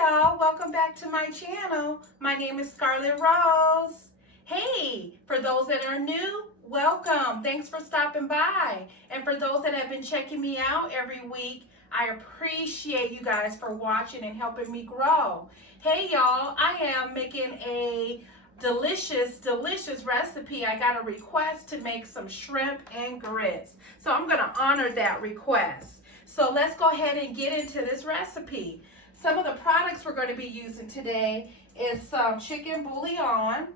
y'all, welcome back to my channel. My name is Scarlett Rose. Hey, for those that are new, welcome. Thanks for stopping by. And for those that have been checking me out every week, I appreciate you guys for watching and helping me grow. Hey y'all, I am making a delicious recipe. I got a request to make some shrimp and grits. So I'm gonna honor that request. So let's go ahead and get into this recipe. Some of the products we're going to be using today is some chicken bouillon.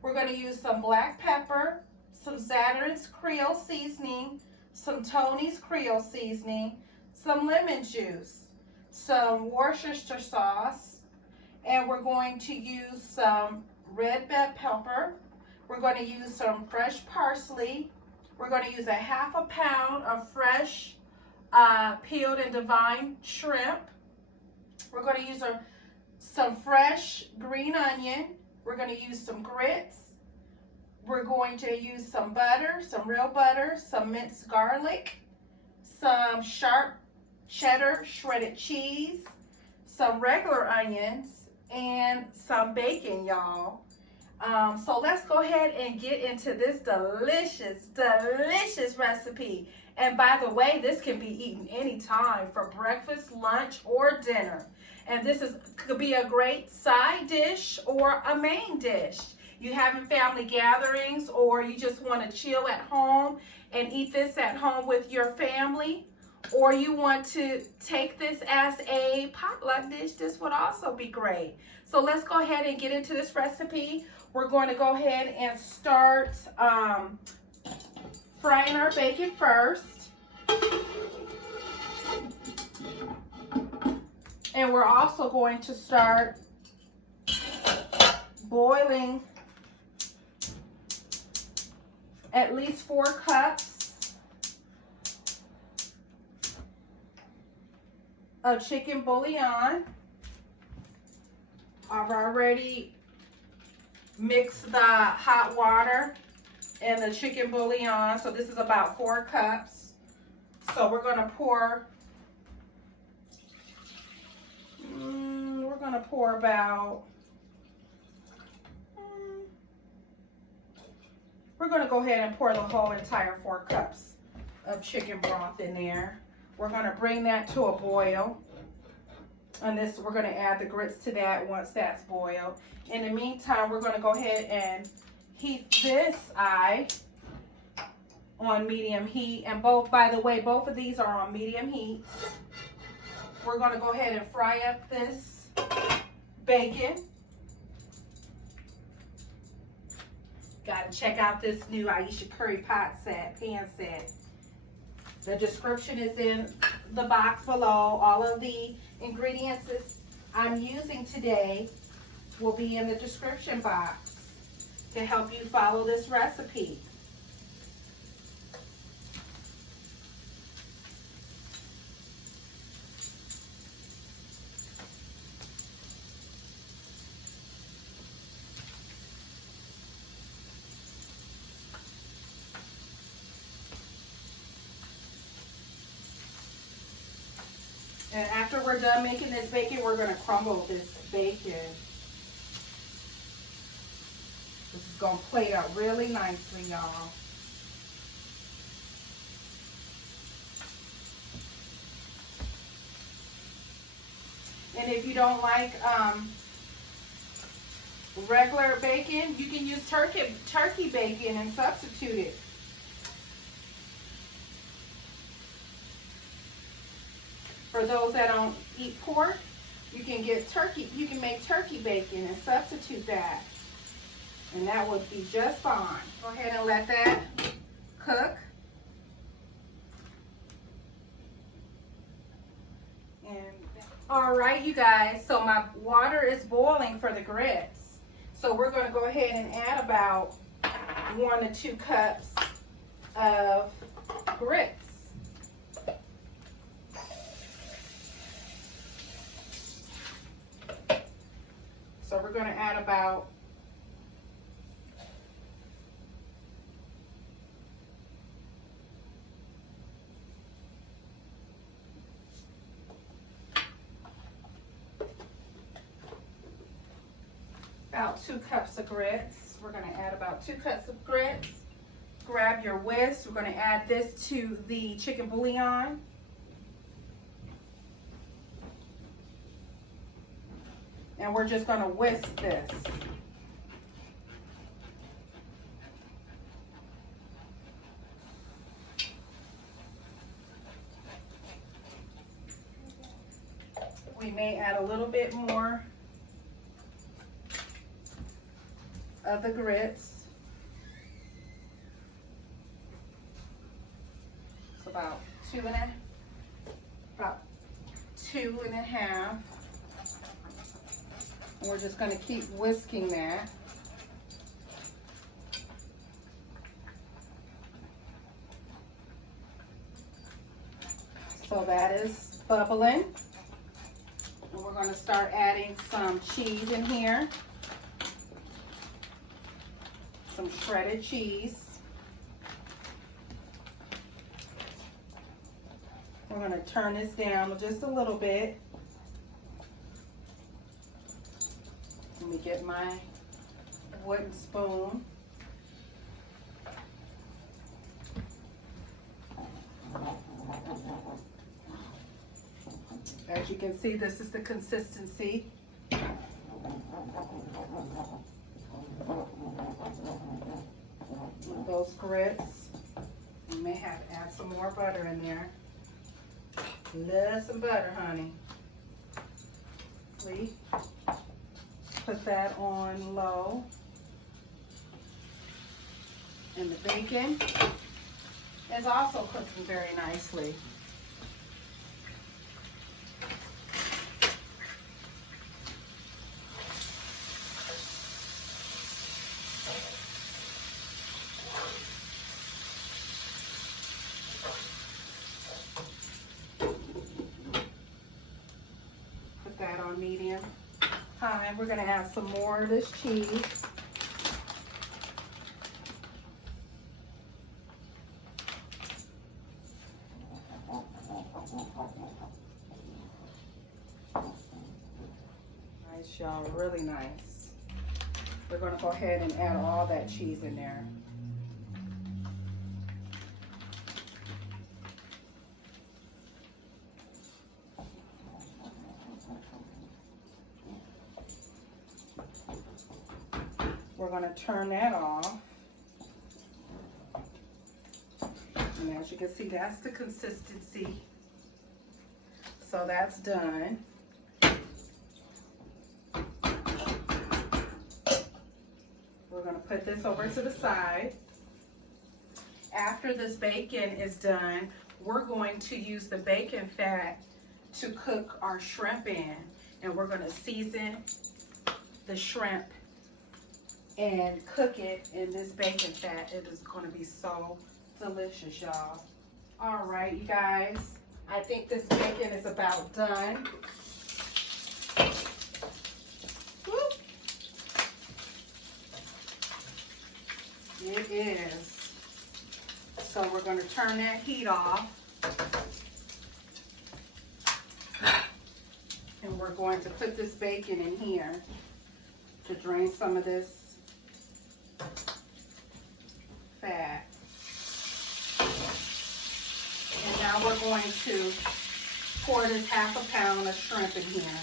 We're going to use some black pepper, some Zatarains Creole seasoning, some Tony's Creole seasoning, some lemon juice, some Worcestershire sauce, and we're going to use some red bell pepper. We're going to use some fresh parsley. We're going to use a half a pound of fresh peeled and deveined shrimp. We're going to use some fresh green onion. We're going to use some grits. We're going to use some butter, some real butter, some minced garlic, some sharp cheddar shredded cheese, some regular onions, and some bacon, y'all. So let's go ahead and get into this delicious recipe. And by the way, this can be eaten anytime for breakfast, lunch, or dinner. And this could be a great side dish or a main dish. You having family gatherings or you just want to chill at home and eat this at home with your family, or you want to take this as a potluck dish, this would also be great. So let's go ahead and get into this recipe. We're going to go ahead and start frying our bacon first. And we're also going to start boiling at least 4 cups of chicken bouillon. I've already mixed the hot water and the chicken bouillon, so this is about 4 cups. So we're going to pour about, we're going to go ahead and pour the whole entire 4 cups of chicken broth in there. We're going to bring that to a boil. And this, we're going to add the grits to that once that's boiled. In the meantime, we're going to go ahead and heat this eye on medium heat. And both, by the way, both of these are on medium heat. We're going to go ahead and fry up this bacon. Got to check out this new Aisha curry pan set. The description is in the box below. All of the ingredients that I'm using today will be in the description box to help you follow this recipe. And after we're done making this bacon, we're going to crumble this bacon. This is going to plate out really nicely, y'all. And if you don't like regular bacon, you can use turkey bacon and substitute it. For those that don't eat pork, you can get turkey. You can make turkey bacon and substitute that, and that would be just fine. Go ahead and let that cook. And all right, you guys. So my water is boiling for the grits. So we're going to go ahead and add about 1 to 2 cups of grits. So we're going to add about About 2 cups of grits. We're going to add about 2 cups of grits. Grab your whisk. We're going to add this to the chicken bouillon. And we're just going to whisk this. We may add a little bit more of the grits. It's about two and a half. And we're just going to keep whisking that. So that is bubbling. And we're going to start adding some cheese in here. Some shredded cheese. We're going to turn this down just a little bit. Let me get my wooden spoon. As you can see, this is the consistency. Those grits. You may have to add some more butter in there. Love some butter, honey. See? Put that on low. And the bacon is also cooking very nicely. Put that on medium high. We're going to add some more of this cheese. Nice, y'all, really nice. We're going to go ahead and add all that cheese in there. We're going to turn that off. And as you can see, that's the consistency. So that's done. We're going to put this over to the side. After this bacon is done, we're going to use the bacon fat to cook our shrimp in. And we're going to season the shrimp and cook it in this bacon fat. It is going to be so delicious, y'all. All right, you guys. I think this bacon is about done. Woo. It is. So we're going to turn that heat off. And we're going to put this bacon in here to drain some of this fat. And now we're going to pour this 1/2 pound of shrimp in here.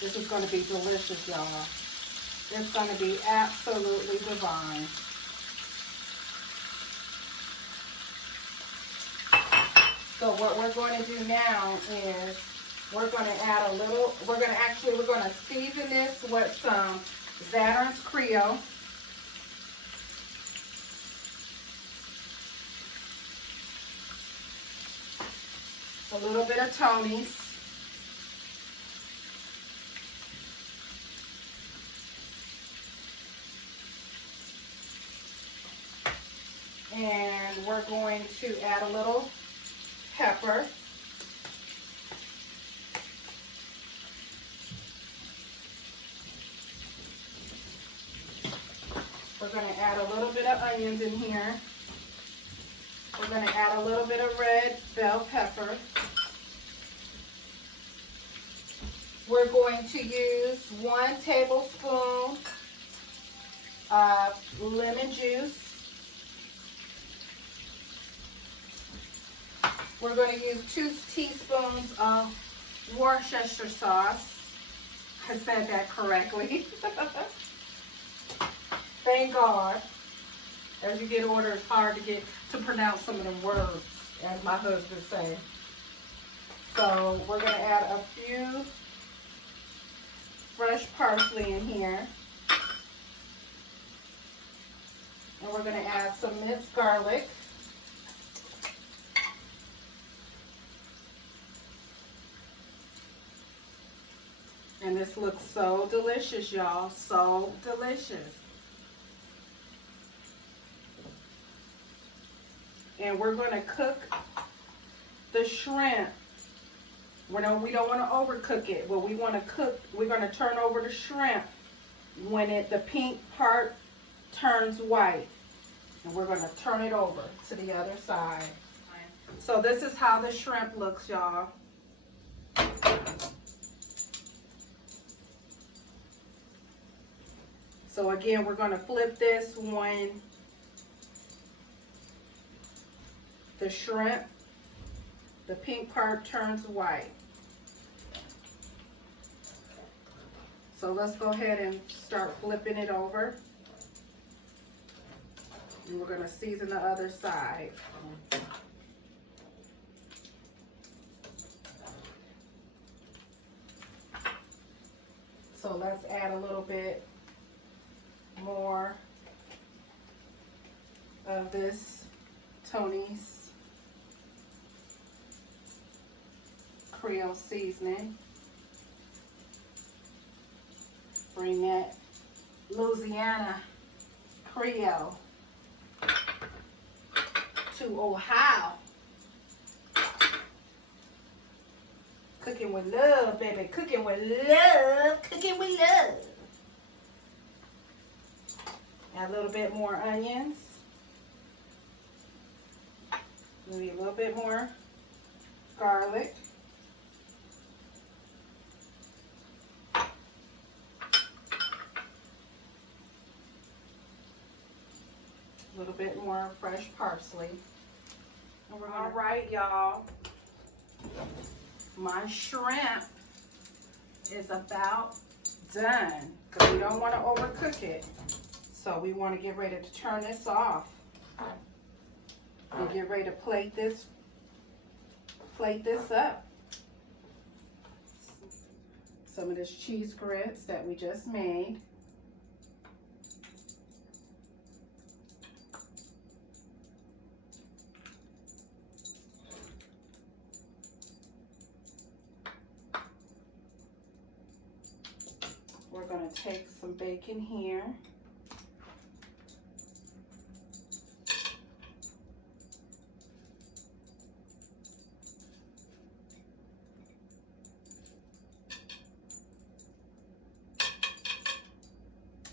This is going to be delicious, y'all. It's going to be absolutely divine. So what we're going to do now is we're going to add a little, we're going to season this with some Zatarains Creole. A little bit of Tony's. And we're going to add a little pepper. We're going to add a little bit of onions in here. We're going to add a little bit of red bell pepper. We're going to use 1 tablespoon of lemon juice. We're going to use 2 teaspoons of Worcestershire sauce. I said that correctly. Thank God. As you get older, it's hard to pronounce some of them words, as my husband says. So we're going to add a few fresh parsley in here. And we're going to add some minced garlic. And this looks so delicious, y'all. So delicious. And we're going to cook the shrimp. We don't want to overcook it. What we want to cook, we're going to turn over the shrimp when the pink part turns white. And we're going to turn it over to the other side. So this is how the shrimp looks, y'all. So again, we're going to flip this when the shrimp, the pink part turns white. So let's go ahead and start flipping it over. And we're going to season the other side. So let's add a little bit more of this Tony's Creole seasoning. Bring that Louisiana Creole to Ohio. Cooking with love, baby. Cooking with love. Cooking with love. Add a little bit more onions. Maybe a little bit more garlic. A little bit more fresh parsley. And we're all right, y'all. My shrimp is about done because we don't want to overcook it. So we want to get ready to turn this off and get ready to plate this up. Some of this cheese grits that we just made. We're going to take some bacon here.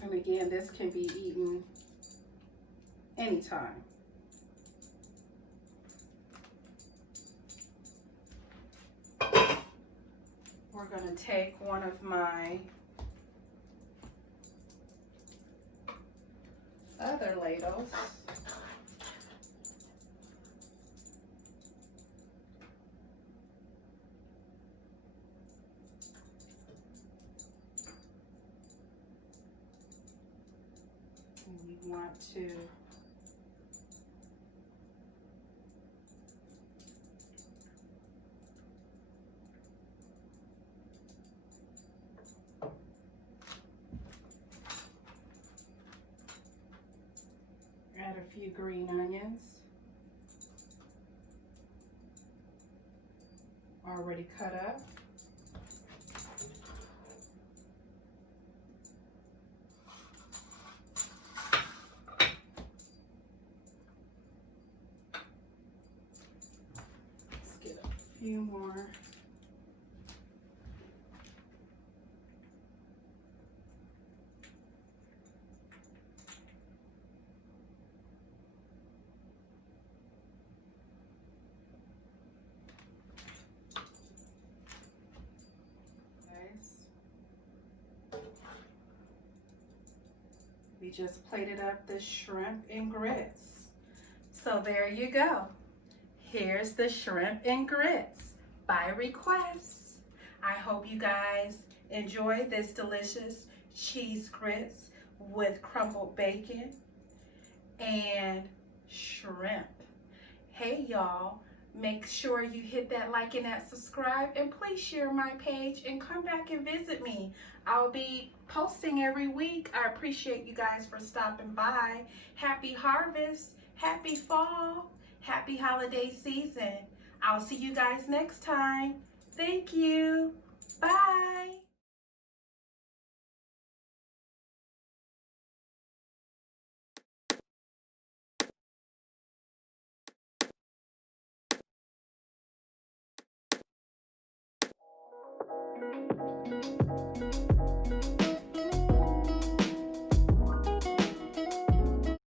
And again, this can be eaten anytime. We're going to take one of my other ladles. And we want to add a few green onions, already cut up. Let's get a few more. We just plated up the shrimp and grits. So there you go. Here's the shrimp and grits by request. I hope you guys enjoy this delicious cheese grits with crumbled bacon and shrimp. Hey y'all, make sure you hit that like and that subscribe, and please share my page and come back and visit me. I'll be posting every week. I appreciate you guys for stopping by. Happy harvest, happy fall, happy holiday season. I'll see you guys next time. Thank you. Bye.